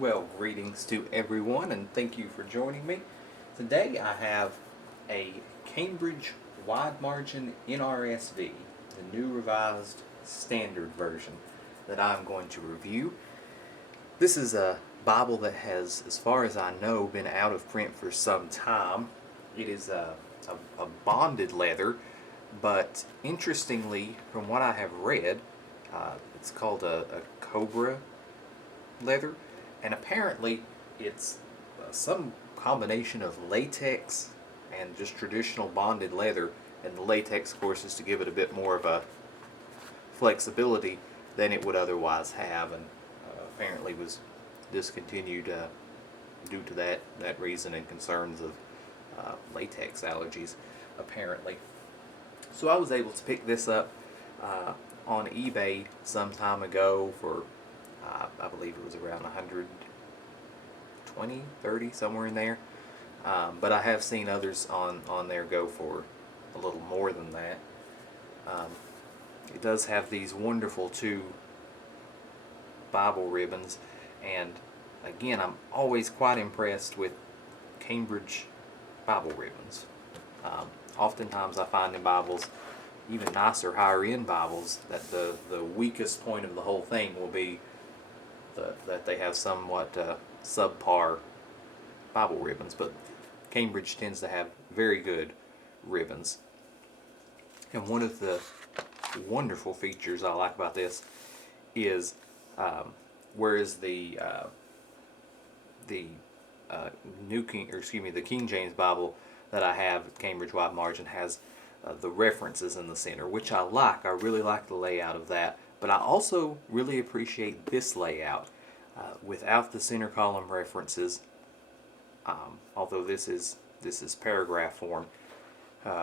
Well, greetings to everyone and thank you for joining me. Today I have a Cambridge Wide Margin NRSV, the new revised standard version that I'm going to review. This is a Bible that has, as far as I know, been out of print for some time. It is a bonded leather, but interestingly, from what I have read, it's called a Cobra leather, and apparently it's some combination of latex and just traditional bonded leather, and the latex, of course, is to give it a bit more of a flexibility than it would otherwise have, and apparently was discontinued due to that reason and concerns of latex allergies, apparently. So I was able to pick this up on eBay some time ago for I believe it was around 120, 30, somewhere in there. But I have seen others on there go for a little more than that. Um, it does have these wonderful two Bible ribbons, and again, I'm always quite impressed with Cambridge Bible ribbons. Oftentimes I find in Bibles, even nicer, higher end Bibles, that the weakest point of the whole thing will be that they have somewhat subpar Bible ribbons, but Cambridge tends to have very good ribbons. And one of the wonderful features I like about this is, whereas the New King, or excuse me, the King James Bible that I have, Cambridge Wide Margin, has the references in the center, which I like. I really like the layout of that. But I also really appreciate this layout without the center column references. Although this is paragraph form,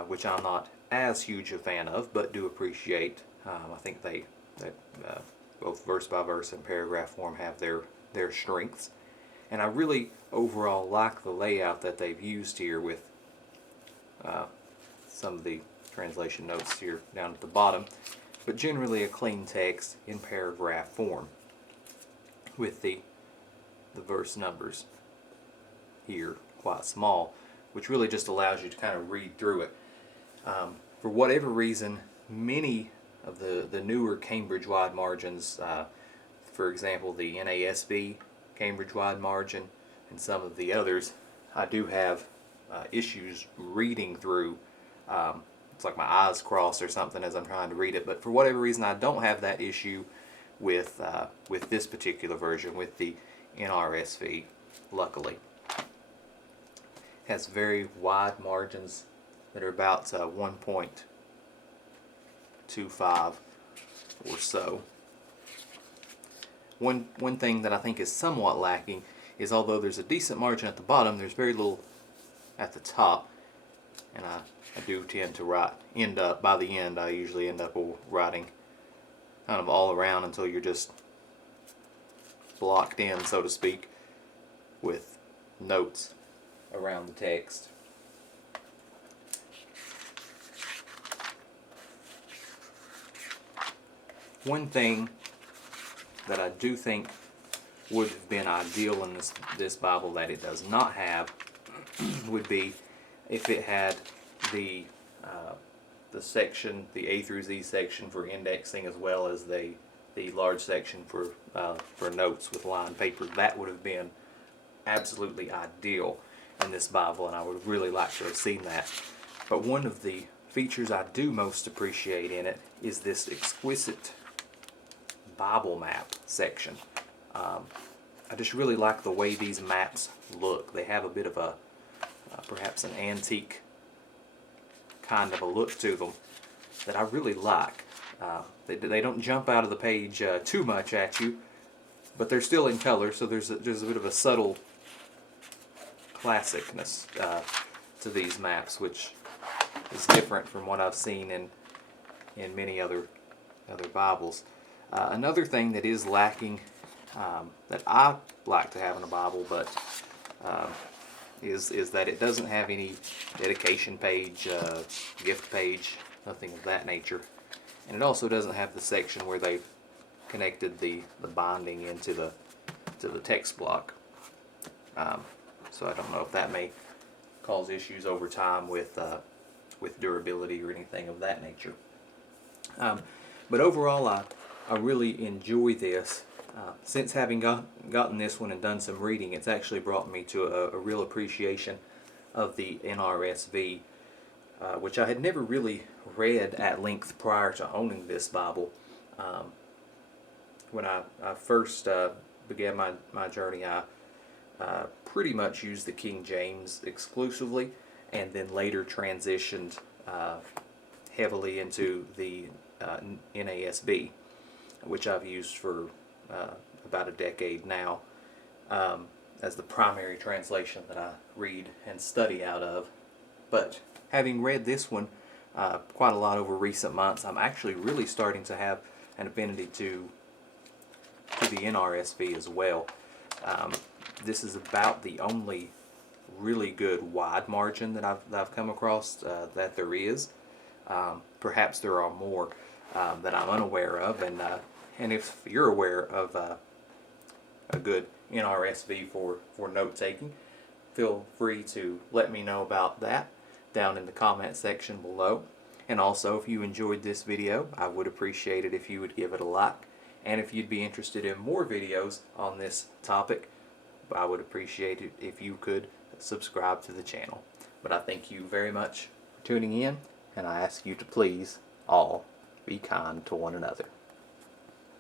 which I'm not as huge a fan of, but do appreciate. I think that both verse by verse and paragraph form have their strengths, and I really overall like the layout that they've used here with some of the translation notes here down at the bottom, but generally a clean text in paragraph form with the verse numbers here quite small, which really just allows you to kind of read through it. For whatever reason, many of the newer Cambridge Wide Margins, for example the NASB Cambridge Wide Margin and some of the others, I do have issues reading through. It's like my eyes cross or something as I'm trying to read it, but for whatever reason I don't have that issue with this particular version, with the NRSV, luckily. It has very wide margins that are about 1.25 or so. One thing that I think is somewhat lacking is, although there's a decent margin at the bottom, there's very little at the top, and I do tend to by the end I usually end up writing kind of all around until you're just blocked in, so to speak, with notes around the text. One thing that I do think would have been ideal in this Bible that it does not have would be if it had the section, the A through Z section for indexing, as well as the large section for notes with lined paper. That would have been absolutely ideal in this Bible, and I would really like to have seen that. But one of the features I do most appreciate in it is this exquisite Bible map section. I just really like the way these maps look. They have a bit of a perhaps an antique kind of a look to them that I really like. They don't jump out of the page too much at you, but they're still in color, so there's a bit of a subtle classicness to these maps, which is different from what I've seen in many other Bibles. Another thing that is lacking, that I like to have in a Bible, but is that it doesn't have any dedication page, gift page, nothing of that nature. And it also doesn't have the section where they've connected the binding into the length of the text block. So I don't know if that may cause issues over time with durability or anything of that nature. But overall, I really enjoy this. Since having gotten this one and done some reading, it's actually brought me to a real appreciation of the NRSV, which I had never really read at length prior to owning this Bible. When I first began my journey, I pretty much used the King James exclusively, and then later transitioned heavily into the NASB, which I've used for about a decade now, as the primary translation that I read and study out of. But having read this one quite a lot over recent months, I'm actually really starting to have an affinity to the NRSV as well. This is about the only really good wide margin that I've come across that there is. Perhaps there are more that I'm unaware of, and if you're aware of a good NRSV for note taking, feel free to let me know about that down in the comment section below. And also, if you enjoyed this video, I would appreciate it if you would give it a like. And if you'd be interested in more videos on this topic, I would appreciate it if you could subscribe to the channel. But I thank you very much for tuning in, and I ask you to please all be kind to one another.